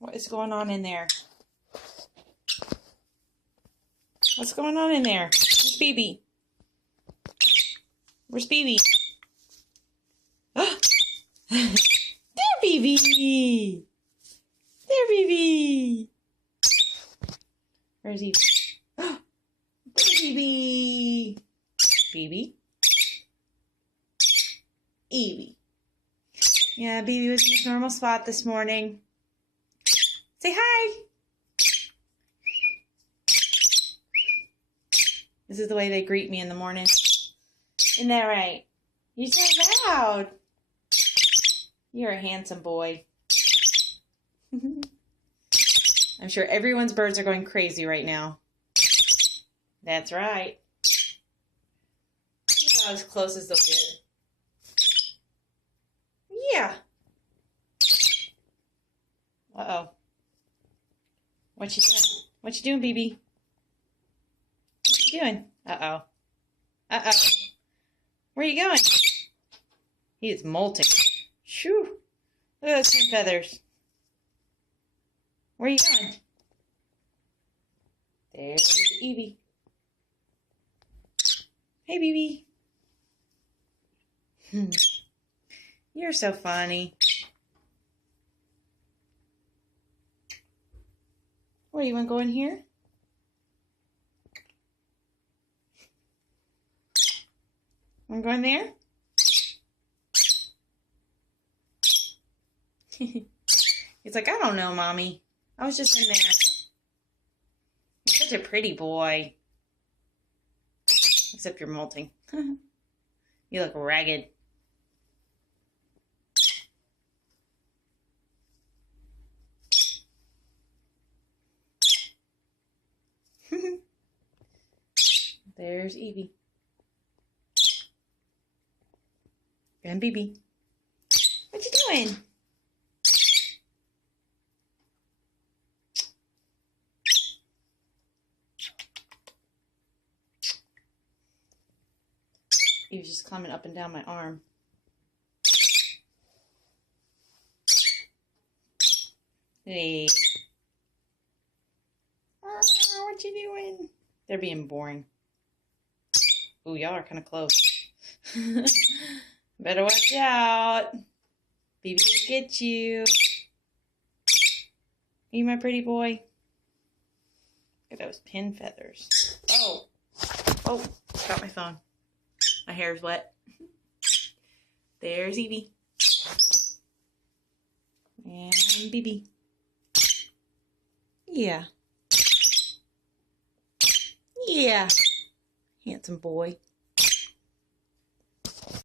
What is going on in there? What's going on in there? Where's BB? Where's BB? There, BB! There, BB! Where's he? There, BB! BB? Evie. Yeah, BB was in his normal spot this morning. Say hi! This is the way they greet me in the morning. Isn't that right? You're so loud. You're a handsome boy. I'm sure everyone's birds are going crazy right now. That's right. About as close as they'll get. Yeah. Uh-oh. What you doing? What you doing, BB? What you doing? Uh-oh. Uh-oh. Where are you going? He is molting. Shoo. Look at those 10 feathers. Where are you going? There's Evie. Hey, BB. You're so funny. Where, you want to go in here? Want to go in there? He's like, I don't know, Mommy. I was just in there. You're such a pretty boy. Except you're molting. You look ragged. There's Evie. And BB. What you doing? He was just climbing up and down my arm. Hey. What you doing? They're being boring. Ooh, y'all are kind of close. Better watch out. BB will get you. Are you my pretty boy? Look at those pin feathers. Oh. Oh, got my phone. My hair's wet. There's Evie. And BB. Yeah. Yeah. Handsome boy.